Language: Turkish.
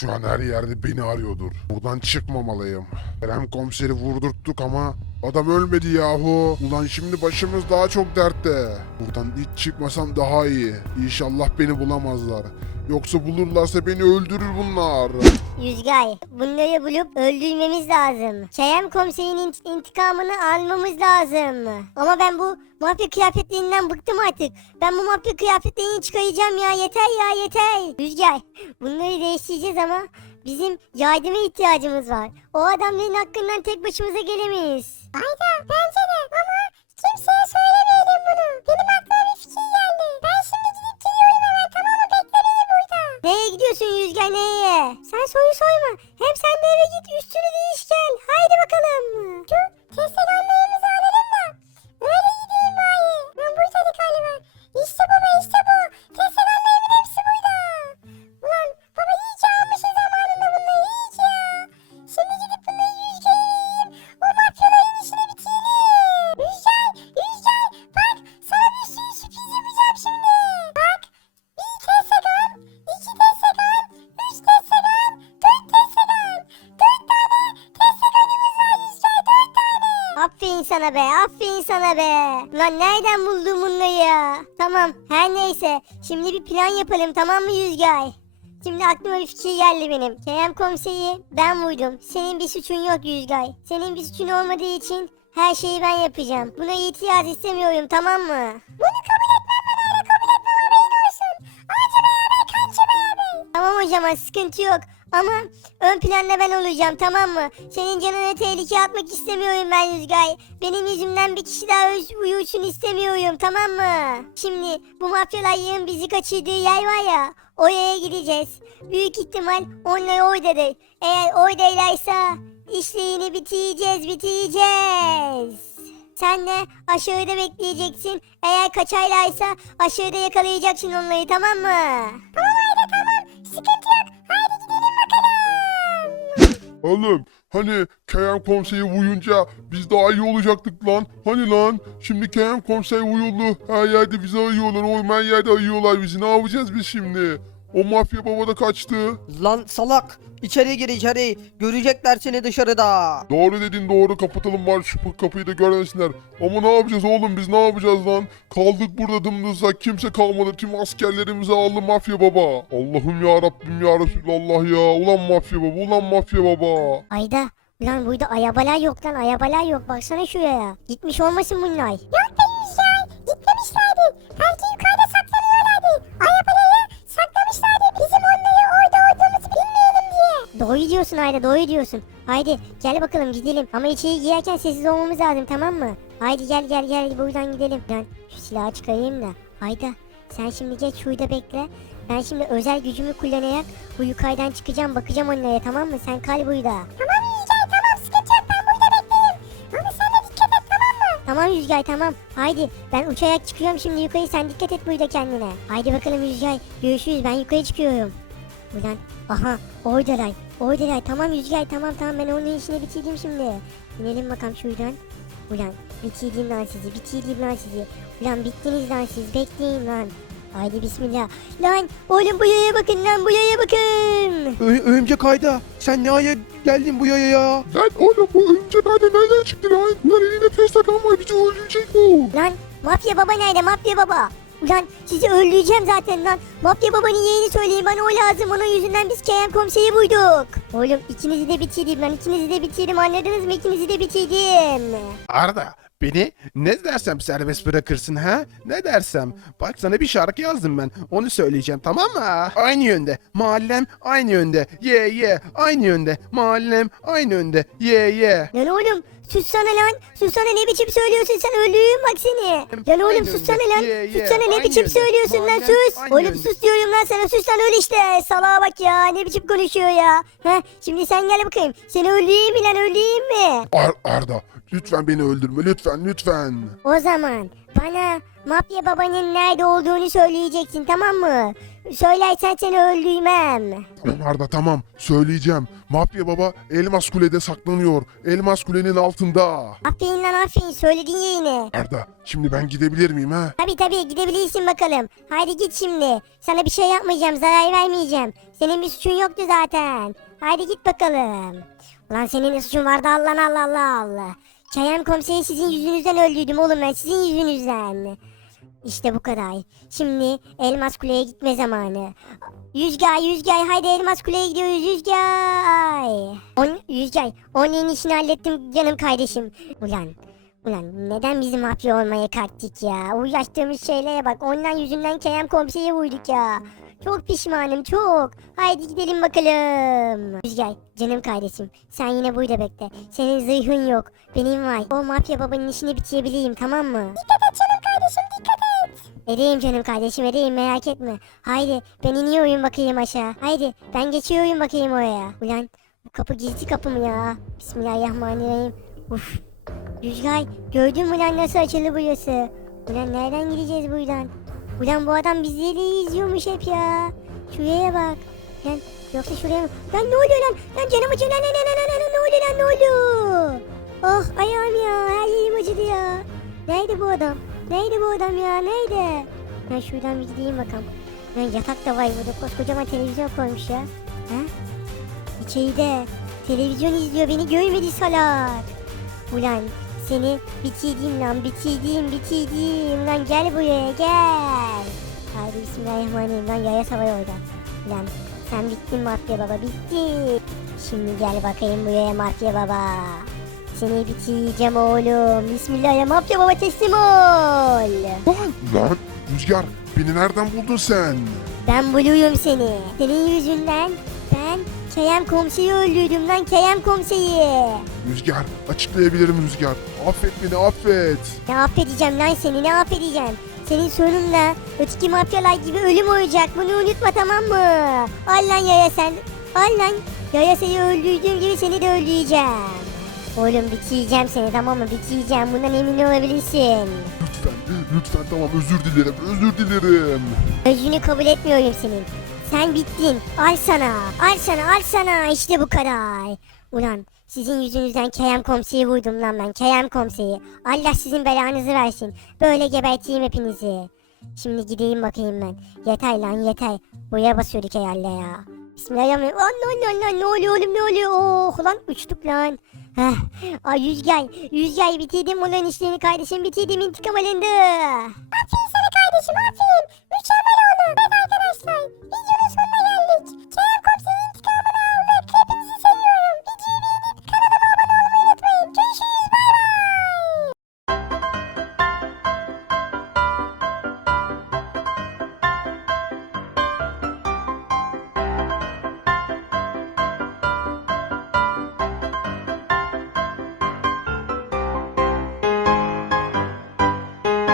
şu an her yerde beni arıyordur. Buradan çıkmamalıyım. Kerem komiseri vurdurttuk ama adam ölmedi yahu. Ulan şimdi başımız daha çok dertte. Buradan hiç çıkmasam daha iyi. İnşallah beni bulamazlar. Yoksa bulurlarsa beni öldürür bunlar. Yüzgay, bunları bulup öldürmemiz lazım. Kerem komiserin int- intikamını almamız lazım. Ama ben bu mafya kıyafetlerinden bıktım artık. Ben bu mafya kıyafetlerini çıkaracağım ya yeter ya yeter. Yüzgay, bunları değiştireceğiz ama bizim yardıma ihtiyacımız var. O adamların hakkından tek başımıza gelemeyiz. Sana be aferin sana be. Lan nereden buldun bunları? Tamam her neyse şimdi bir plan yapalım tamam mı Yüzgay? Şimdi aklıma bir fikir geldi benim. Kerem komiseri ben vurdum. Senin bir suçun yok Yüzgay. Senin bir suçun olmadığı için her şeyi ben yapacağım. Buna itiraz istemiyorum tamam mı? Bunu kabul etmem ben öyle kabul etmem haberin olsun. Anca beraber kanca beraber. Tamam o zaman sıkıntı yok. Ama ön planda ben olacağım tamam mı? Senin canını tehlikeye atmak istemiyorum ben Yüzgay. Benim yüzümden bir kişi daha öz- uyusun istemiyorum tamam mı? Şimdi bu mafyaların bizi kaçırdığı yer var ya. Oraya gideceğiz. Büyük ihtimal onlar oradadır. Eğer oradaylarsa işlerini bitireceğiz bitireceğiz. Sen de aşağıda bekleyeceksin. Eğer kaçarlarsa aşağıda yakalayacaksın onları tamam mı? Oğlum hani Kerem komiseri vurunca biz daha iyi olacaktık lan. Hani lan şimdi Kerem komiseri vuruldu. Her yerde bizi arıyorlar. Oğlum her yerde arıyorlar bizi. Ne yapacağız biz şimdi? O mafya baba da kaçtı. Lan salak içeri gir içeri görecekler seni dışarıda. Doğru dedin doğru kapatalım var şu kapıyı da görmesinler. Ama ne yapacağız oğlum biz ne yapacağız lan? Kaldık burada dımdızlak kimse kalmadı tüm askerlerimizi aldı mafya baba. Allah'ım ya Rabbim ya Resulallah ya. Ulan mafya baba ulan mafya baba. Ayda Ulan burada ayabalar yok lan ayabalar yok baksana şuraya. Gitmiş olmasın bunlar. Yok be Doğru diyorsun Ayda doğru diyorsun. Haydi gel bakalım gidelim. Ama içeri girerken sessiz olmamız lazım tamam mı? Haydi gel gel gel buradan gidelim. Ben şu silahı çıkarayım da. Ayda sen şimdi geç şurada bekle. Ben şimdi özel gücümü kullanarak bu yukarıdan çıkacağım bakacağım onlara tamam mı? Sen kal burada. Tamam Yüzgay tamam sıkıntı yok ben burada bekleyeyim. Ama sen de dikkat et tamam mı? Tamam Yüzgay tamam. Haydi ben uçarak çıkıyorum şimdi yukarı sen dikkat et burada kendine. Haydi bakalım Yüzgay görüşürüz ben yukarı çıkıyorum. Ulan aha oradalar. Oradalar tamam Yüzgay tamam tamam ben onun işini bitirdim şimdi. İnelim bakalım şuradan. Ulan bitirdim lan sizi bitirdim lan sizi. Ulan bittiniz lan siz bekleyin lan. Haydi bismillah. Lan oğlum bu yaya bakın lan bu yaya bakın. Ö- örümcek Ayda sen ne aya geldin bu yaya ya? Lan oğlum bu örümcek hadi nereden çıktı lan? Lan elinde testakan var bizi öldürecek bu. Lan mafya baba nerede mafya baba? Ulan sizi öldüreceğim zaten lan. Mafya babanın yeğeni söyleyin bana o lazım. Onun yüzünden biz Kerem komiseri buyduk. Oğlum ikinizi de bitirdim lan. ikinizi de bitirdim anladınız mı? İkinizi de bitirdim. Arda beni ne dersem serbest bırakırsın ha? Ne dersem? Bak sana bir şarkı yazdım ben. Onu söyleyeceğim tamam mı? Aynı yönde. Mahallem aynı yönde. Ye ye. Aynı yönde. Mahallem aynı yönde. Ye ye. Lan oğlum sussana lan. Sussana ne biçim söylüyorsun sen öldürürüm bak seni. Lan oğlum Aynı sussana yönde. lan. Ye, ye. Sussana ne Aynı biçim yönde. söylüyorsun lan Mahallem sus. aynı Oğlum yönde. sus diyorum lan sana sus lan öl işte. Salağa bak ya ne biçim konuşuyor ya. Heh, şimdi sen gel bakayım. Seni öldüreyim mi lan öldüreyim mi? Ar Arda lütfen beni öldürme lütfen lütfen. O zaman Bana mafya babanın nerede olduğunu söyleyeceksin tamam mı? Söylersen seni öldürmem. Tamam Arda tamam söyleyeceğim. Mafya baba Elmas Kule'de saklanıyor. Elmas Kule'nin altında. Aferin lan aferin söyledin ya yine. Arda şimdi ben gidebilir miyim ha? Tabi tabi gidebilirsin bakalım. Haydi git şimdi. Sana bir şey yapmayacağım zarar vermeyeceğim. Senin bir suçun yoktu zaten. Haydi git bakalım. Ulan senin ne suçun vardı Allah Allah Allah Allah. Çayan komiseri sizin yüzünüzden öldürdüm oğlum ben sizin yüzünüzden. İşte bu kadar. Şimdi Elmas Kule'ye gitme zamanı. Yüzgay Yüzgay haydi Elmas Kule'ye gidiyoruz Yüzgay. On, Yüzgay onun işini hallettim canım kardeşim. Ulan Ulan neden bizim mafya olmaya kalktık ya? Uğraştığımız şeylere bak. Ondan yüzünden KM komiseye vurduk ya. Çok pişmanım çok. Haydi gidelim bakalım. Rüzgar canım kardeşim sen yine burada bekle. Senin zırhın yok. Benim var. O mafya babanın işini bitirebileyim tamam mı? Dikkat et canım kardeşim dikkat et. Edeyim canım kardeşim edeyim merak etme. Haydi ben iniyorum bakayım aşağı. Haydi ben geçiyorum bakayım oraya. Ulan bu kapı gizli kapı mı ya? Bismillahirrahmanirrahim. Uf Rüzgar gördün mü lan nasıl açıldı burası? Ulan nereden gideceğiz buradan? Ulan bu adam bizleri izliyormuş hep ya. Şuraya bak. Lan yoksa şuraya mı? Lan ne oluyor lan? Lan canım acıyor lan lan lan lan lan ne oluyor lan ne oluyor? Oh ayağım ya her yerim acıdı ya. Neydi bu adam? Neydi bu adam ya neydi? Ben şuradan bir gideyim bakalım. Lan yatak da var burada koskocaman televizyon koymuş ya. Ha? İçeride televizyon izliyor beni görmedi salak. Ulan seni bitirdim lan bitirdim bitirdim lan gel buraya gel. Haydi bismillahirrahmanirrahim lan yaya savay orada. Lan sen bittin mafya baba bitti. Şimdi gel bakayım buraya mafya baba. Seni bitireceğim oğlum. Bismillahirrahmanirrahim mafya baba teslim ol. Lan Rüzgar beni nereden buldun sen? Ben buluyorum seni. Senin yüzünden ben KM komiseyi öldürdüm lan KM komiseyi. Rüzgar açıklayabilirim Rüzgar. Affet beni affet. Ne affedeceğim lan seni ne affedeceğim. Senin sonunda öteki mafyalar gibi ölüm olacak bunu unutma tamam mı? Al lan yaya sen. Al lan. Yaya seni öldürdüğüm gibi seni de öldüreceğim. Oğlum bitireceğim seni tamam mı? Bitireceğim bundan emin olabilirsin. Lütfen lütfen tamam özür dilerim özür dilerim. Özünü kabul etmiyorum senin. Sen bittin. Al sana. Al sana. Al sana. İşte bu kadar. Ulan sizin yüzünüzden KM komseyi vurdum lan ben. KM komseyi. Allah sizin belanızı versin. Böyle geberteyim hepinizi. Şimdi gideyim bakayım ben. Yeter lan yeter. Buraya basıyorduk herhalde ya. Bismillahirrahmanirrahim. Lan ne oluyor lan ne oluyor oğlum ne oluyor? Oh lan uçtuk lan. Ay Yüzgay. Yüzgay bitirdim ulan işlerini kardeşim bitirdim intikam alındı. Aferin sana kardeşim aferin. Mükemmel oldu. Evet arkadaşlar. Video